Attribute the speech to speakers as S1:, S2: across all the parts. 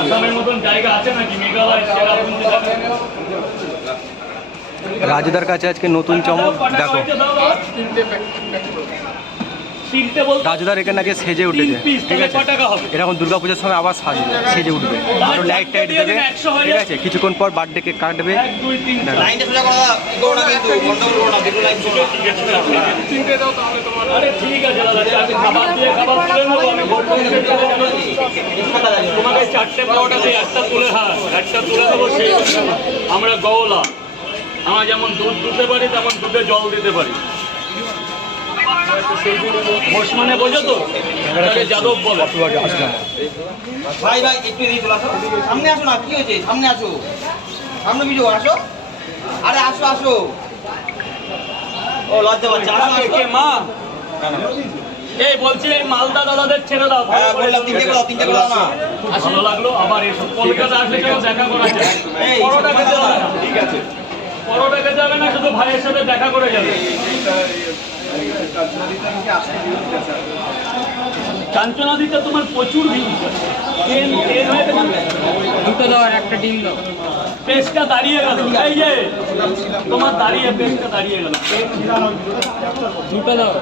S1: আসামের মতন জায়গা আছে নাকি? মেঘালয় চেরাপুঞ্জি
S2: রাজুদার কাছে আজকে নতুন চমক দেখো। রাজুদার এখানে আগে সেজে উঠেছে। ঠিক আছে? এরকম দুর্গাপূজার সময় আবার সাজবে সেজে উঠবে। আরও লাইট টাইট দেবে। ঠিক আছে কিছুক্ষণ পর বার্থডে কেক কাটবে।
S3: সোজা
S1: ঠিক আছে চারটে খাবার দিয়ে খাবার তুলে নেব আমি বলব যে চলে যাব। তোমাকে চারটে পাওয়াটা দিয়ে একটা তুলে হ্যাঁ একটা তুলে দেবো সেই আমরা গওলা। আমরা যেমন দুধ দিতে পারি তেমন দুধে জল দিতে পারি। ঘোষ মানে বোঝো তো? যাদব বলে।
S3: ভাই ভাই একটু এদিকে চলে আসো সামনে আসো না কি হয়েছে? সামনে আসো। সামনে ভিডিও আসো। আরে আসো আসো। ও লজ্জা পাচ্ছে। আসো আসো।
S1: মা? এই বলছি এই মালদা দাদাদের ছেড়ে দাও
S3: হ্যাঁ বললাম তিনটে করো তিনটে করো না।
S1: ভালো লাগল আবার এসো। কলকাতা আসলে কেউ দেখা করা যায়
S3: এই,
S1: পরোটা খেতে হবে না। ঠিক আছে। পরোটা খেতে হবে না শুধু ভাইয়ের সাথে দেখা করে যাবে। কাঞ্চনা দিতে তোমার প্রচুর আছে ট্রেন ট্রেন হয়ে
S4: দুটো দাও একটা ডিম দাও।
S1: পেজটা দাঁড়িয়ে গেল। এই যে তোমার দাঁড়িয়ে পেজটা দাঁড়িয়ে গেল।
S4: দুটো দাও।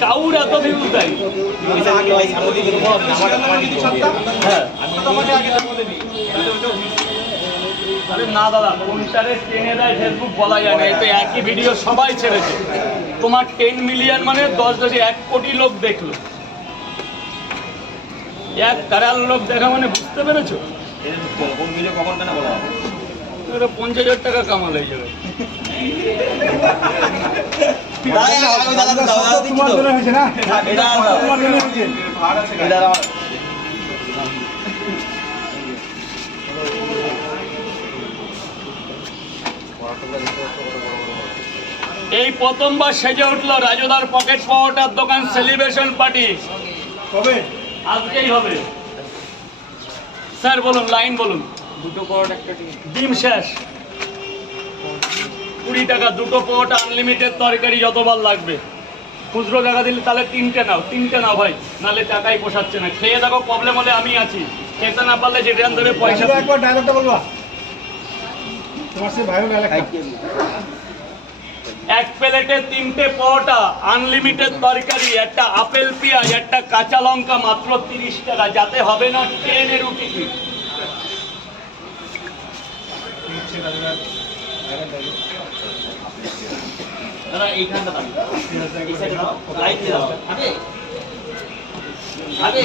S1: কাউর এত হ্যাঁ। আরে না দাদা কোনটারে টেনে দেয় ফেসবুক বলা যায় না এতে একই ভিডিও সবাই ছেড়েছে। তোমার টেন মিলিয়ন মানে দশ দশে এক কোটি লোক দেখল। এক কারাল লোক দেখা মানে বুঝতে পেরেছ?
S3: কখন কেন বলা হবে?
S1: এটা পঞ্চাশ হাজার টাকা কামাল হয়ে যাবে। এই প্রথমবার সেজে উঠল রাজদার পকেট পাওয়াটার দোকান সেলিব্রেশন পার্টি
S5: কবে?
S1: আজকেই হবে। স্যার বলুন লাইন বলুন।
S4: দুটো পরোটা একটা ডিম।
S1: শেষ। কুড়ি টাকা দুটো পোটা আনলিমিটেড তরকারি যতবার লাগবে। খুচরো টাকা দিলে তাহলে তিনটে নাও তিনটে নাও ভাই নাহলে টাকাই পোষাচ্ছে না। খেয়ে দেখো প্রবলেম হলে আমি আছি। খেতে না পারলে যে ট্রেন ধরে পয়সা
S5: একবার ডায়লগটা বলবা। তোমার সে ভাইরাল
S1: এক প্লেটে তিনটে পরোটা আনলিমিটেড তরকারি একটা আপেল পেঁয়াজ একটা কাঁচা লঙ্কা মাত্র তিরিশ টাকা। যাতে হবে না ট্রেনের দেড়শো টাকা
S3: দাদা এইখানটা দাও লাইট দিয়ে দাও আবে আবে